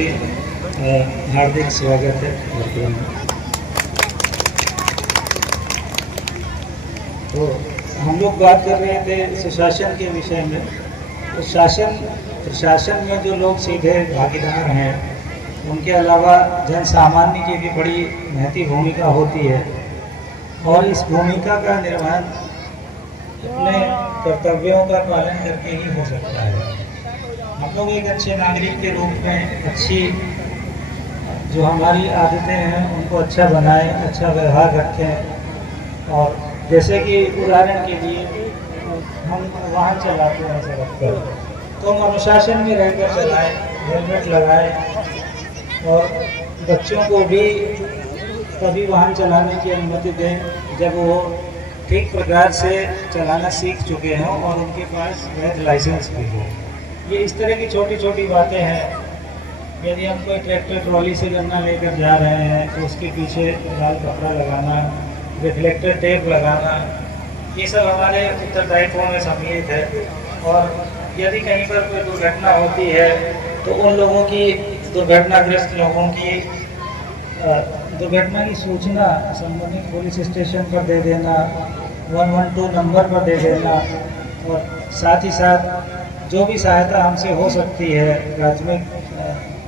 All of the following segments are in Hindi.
सभी हार्दिक स्वागत है कार्यक्रम में। तो हम लोग बात कर रहे थे सुशासन के विषय में। तो प्रशासन में जो लोग सीधे भागीदार हैं, उनके अलावा जन सामान्य की भी बड़ी महती भूमिका होती है और इस भूमिका का निर्वहन अपने कर्तव्यों का पालन करके ही हो सकता है। हम लोग एक अच्छे नागरिक के रूप में अच्छी जो हमारी आदतें हैं उनको अच्छा बनाएं, अच्छा व्यवहार रखें। और जैसे कि उदाहरण के लिए हम वाहन चलाते हैं सड़क पर, तो हम अनुशासन में रहकर चलाएं, हेलमेट लगाएं और बच्चों को भी तभी वाहन चलाने की अनुमति दें जब वो ठीक प्रकार से चलाना सीख चुके हों और उनके पास वैध लाइसेंस भी हो। ये इस तरह की छोटी छोटी बातें हैं। यदि हम कोई ट्रैक्टर ट्रॉली से गन्ना लेकर जा रहे हैं तो उसके पीछे लाल कपड़ा लगाना, रिफ्लेक्टर टेप लगाना, ये सब हमारे उत्तरदायित्वों में सम्मिलित है। और यदि कहीं पर कोई दुर्घटना होती है तो उन लोगों की, दुर्घटनाग्रस्त लोगों की दुर्घटना की सूचना संबंधित पुलिस स्टेशन पर दे देना, 112 नंबर पर दे देना और साथ ही साथ जो भी सहायता हमसे हो सकती है प्राथमिक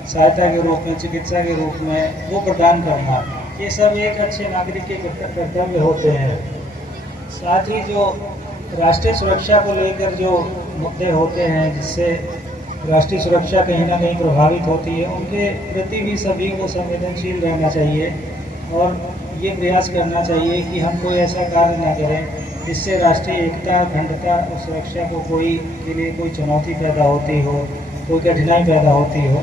सहायता के रूप में, चिकित्सा के रूप में, वो प्रदान करना, ये सब एक अच्छे नागरिक के कर्तव्य होते हैं। साथ ही जो राष्ट्रीय सुरक्षा को लेकर जो मुद्दे होते हैं जिससे राष्ट्रीय सुरक्षा कहीं ना कहीं प्रभावित होती है, उनके प्रति भी सभी को संवेदनशील रहना चाहिए और ये प्रयास करना चाहिए कि हम कोई ऐसा कार्य ना करें जिससे राष्ट्रीय एकता, अखंडता और सुरक्षा को के लिए कोई चुनौती पैदा होती हो, कोई कठिनाई पैदा होती हो।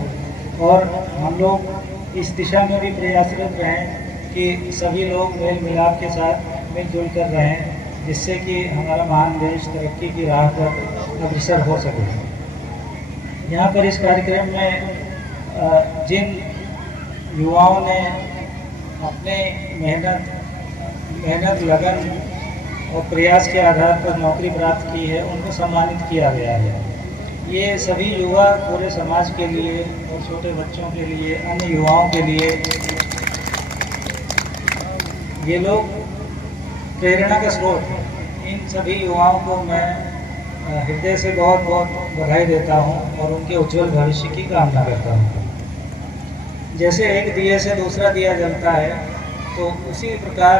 और हम लोग इस दिशा में भी प्रयासरत रहें कि सभी लोग मेल मिलाप के साथ मिलजुल कर रहें, जिससे कि हमारा महान देश तरक्की की राह पर अग्रसर हो सके। यहाँ पर इस कार्यक्रम में जिन युवाओं ने अपने मेहनत, लगन और प्रयास के आधार पर नौकरी प्राप्त की है, उनको सम्मानित किया गया है। ये सभी युवा पूरे समाज के लिए और छोटे बच्चों के लिए, अन्य युवाओं के लिए ये लोग प्रेरणा का स्रोत हैं। इन सभी युवाओं को मैं हृदय से बहुत बहुत बधाई देता हूं और उनके उज्जवल भविष्य की कामना करता हूं। जैसे एक दिए से दूसरा दिया जलता है, तो उसी प्रकार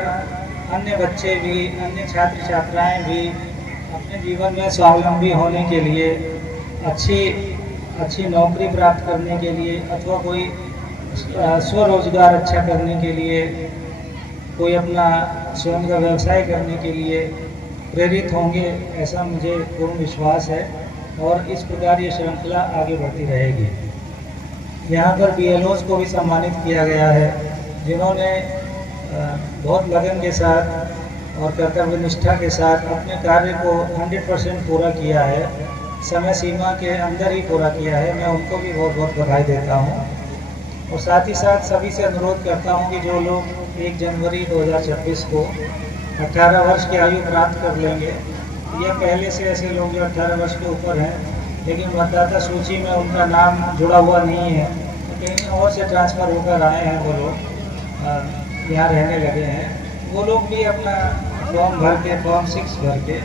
अन्य बच्चे भी, अन्य छात्र छात्राएं भी अपने जीवन में स्वावलंबी होने के लिए, अच्छी नौकरी प्राप्त करने के लिए अथवा कोई स्वरोजगार अच्छा करने के लिए, कोई अपना स्वयं का व्यवसाय करने के लिए प्रेरित होंगे, ऐसा मुझे पूर्ण विश्वास है। और इस प्रकार ये श्रृंखला आगे बढ़ती रहेगी। यहाँ पर BLOs को भी सम्मानित किया गया है, जिन्होंने बहुत लगन के साथ और कर्तव्य निष्ठा के साथ अपने कार्य को 100% पूरा किया है, समय सीमा के अंदर ही पूरा किया है। मैं उनको भी बहुत बहुत बधाई देता हूँ। और साथ ही साथ सभी से अनुरोध करता हूँ कि जो लोग 1 जनवरी 2026 को 18 वर्ष की आयु प्राप्त कर लेंगे, या पहले से ऐसे लोग जो 18 वर्ष के ऊपर हैं लेकिन मतदाता सूची में उनका नाम जुड़ा हुआ नहीं है, तो कहीं और से ट्रांसफ़र होकर आए हैं, वो लोग यहाँ रहने लगे हैं, वो लोग भी अपना फॉर्म भर के, फॉर्म 6 भर के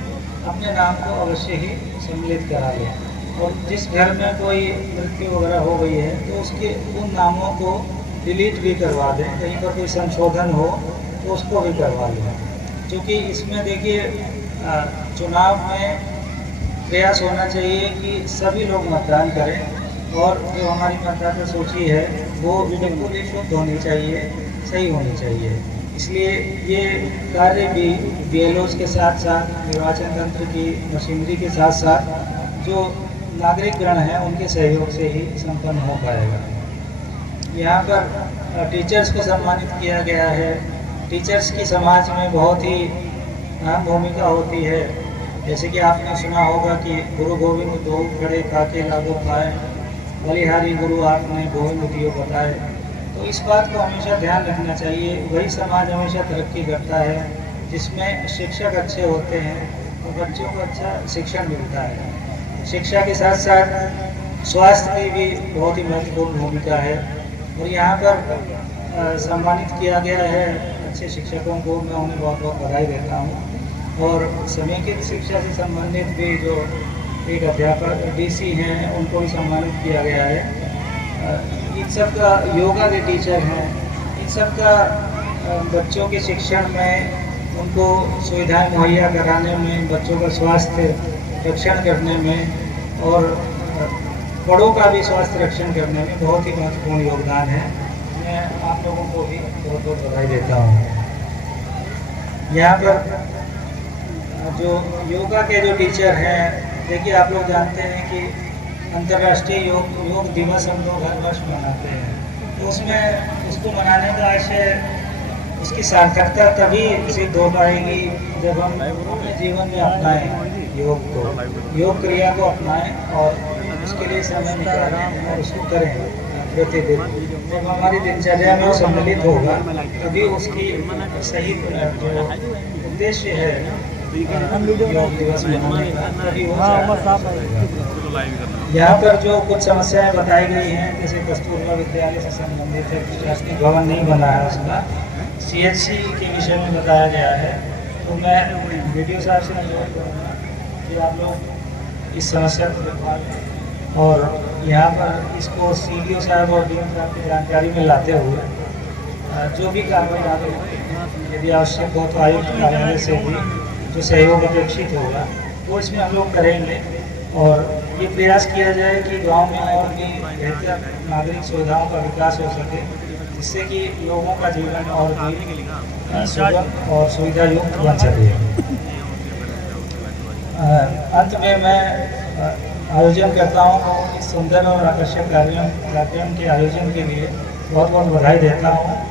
अपने नाम को अवश्य ही सम्मिलित करा लें। और जिस घर में कोई मृत्यु वगैरह हो गई है तो उसके उन नामों को डिलीट भी करवा दें, कहीं पर कोई संशोधन हो तो उसको भी करवा लें। क्योंकि इसमें देखिए चुनाव में प्रयास होना चाहिए कि सभी लोग मतदान करें और जो हमारी मतदाता सूची है वो बिल्कुल ही शुद्ध होनी चाहिए, सही होनी चाहिए। इसलिए ये कार्य भी BLOs के साथ साथ निर्वाचन तंत्र की मशीनरी के साथ साथ जो नागरिक गण हैं उनके सहयोग से ही संपन्न हो पाएगा। यहाँ पर टीचर्स को सम्मानित किया गया है। टीचर्स की समाज में बहुत ही अहम भूमिका होती है। जैसे कि आपने सुना होगा कि गुरु गोविंद दो खड़े काके लागो पाए, बलिहारी गुरु आपने गोविंद दियो बताए। तो इस बात को हमेशा ध्यान रखना चाहिए। वही समाज हमेशा तरक्की करता है जिसमें शिक्षक अच्छे होते हैं और बच्चों को अच्छा शिक्षण मिलता है। शिक्षा के साथ साथ स्वास्थ्य की भी बहुत ही महत्वपूर्ण भूमिका है। और यहाँ पर सम्मानित किया गया है अच्छे शिक्षकों को, मैं उन्हें बहुत बहुत बधाई देता हूँ। और समेकित शिक्षा से संबंधित भी जो एक अध्यापक डीसी हैं उनको भी सम्मानित किया गया है। इन सब का योगा के टीचर हैं, इन सब का बच्चों के शिक्षण में, उनको सुविधाएं मुहैया कराने में, बच्चों का स्वास्थ्य रक्षण करने में और बड़ों का भी स्वास्थ्य रक्षण करने में बहुत ही महत्वपूर्ण योगदान है। मैं आप लोगों को भी बहुत बहुत बधाई देता हूँ। यहाँ पर जो योगा के जो टीचर हैं, देखिए आप लोग जानते हैं कि अंतर्राष्ट्रीय योग दिवस हम लोग हर वर्ष मनाते हैं। तो उसमें उसको मनाने का आशय, उसकी सार्थकता तभी सिद्ध हो पाएगी जब हम अपने जीवन में अपनाएं योग को, योग क्रिया को अपनाएं और उसके लिए समय निकालें और उसको करें प्रतिदिन। जब हमारी दिनचर्या में वो सम्मिलित होगा तभी उसकी सही जो उद्देश्य है योग दिवस मनाने का तभी हो जाएगा। यहाँ पर जो कुछ समस्याएं बताई गई हैं, जैसे कस्तूरबा विद्यालय से संबंधित है, प्रशासनिक भवन नहीं बना है, उसका CHC के विषय में बताया गया है। तो मैं वीडियो साहब से अनुरोध करूँगा कि आप लोग इस समस्या को देखें और यहाँ पर इसको CDO साहब और DM साहब की जानकारी में लाते हुए जो भी कार्रवाई आगे यदि आवश्यक हो तो आयुक्त कार्यालय से भी जो सहयोग अपेक्षित होगा वो इसमें हम लोग करेंगे। और ये प्रयास किया जाए कि गांव में और भी बेहतर नागरिक सुविधाओं का विकास हो सके, जिससे कि लोगों का जीवन और भी सुगम और सुविधा युक्त बन सके। अंत में मैं आयोजन करता हूँ इस सुंदर और आकर्षक कार्यक्रम के आयोजन के लिए बहुत बहुत बधाई देता हूँ।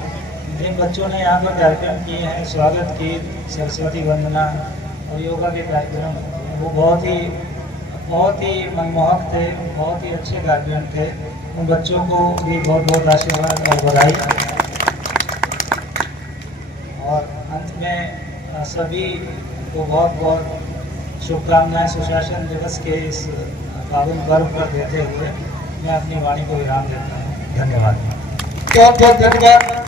जिन बच्चों ने यहाँ पर कार्यक्रम किए हैं, स्वागत गीत, सरस्वती वंदना और योगा के कार्यक्रम, वो बहुत ही मनमोहक थे, बहुत ही अच्छे कार्यक्रम थे। उन बच्चों को भी बहुत बहुत आशीर्वाद और बधाई। और अंत में सभी को बहुत बहुत शुभकामनाएं सुशासन दिवस के इस पावन पर्व पर देते हुए मैं अपनी वाणी को विराम देता हूँ। धन्यवाद। बहुत बहुत धन्यवाद।